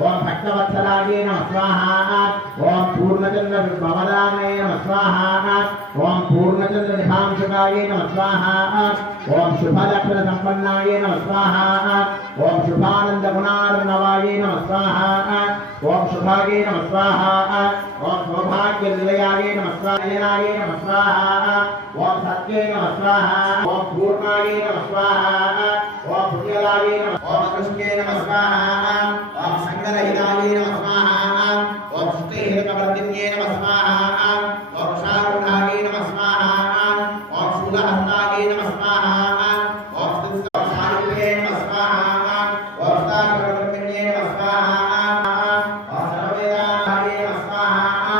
ओम भक्तवत्सलाय नमः स्वाहा ओम पूर्णचंद्र भवदाय नमः स्वाहा ओम पूर्णचंद्र निभांशकाय नमः स्वाहा ओम शुभलक्षण संपन्नाय नमः स्वाहा ओम शुभानंद गुणार्णवाय नमः स्वाहा ओम शुभाय नमः स्वाहा ओम सौभाग्य निलयाय नमः स्वाहा ओम सत्ये नमः स्वाहा ओम पूर्णाय नमः स्वाहा ओम भुजलाय नमः ओम कृष्णे नमः स्वाहा ओम संगरहिताय नमः स्वाहा ओम ष्टेहितवर्धिन्ये नमः स्वाहा ओम शारुढाय नमः स्वाहा ओम शूलहस्ताय नमः स्वाहा ओम शारुढे नमः स्वाहा ओम साकरवर्धिन्ये नमः स्वाहा ओम सर्ववेदाय नमः स्वाहा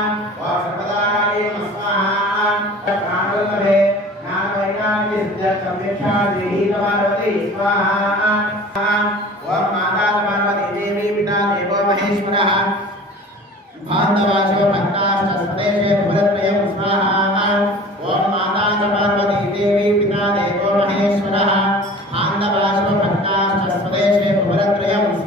ओम सर्वदाय नमः स्वाहा प्राणवल्लभे ज्ञानवैराग्यसिद्ध्यर्थमेषा देहि पार्वती स्वाहा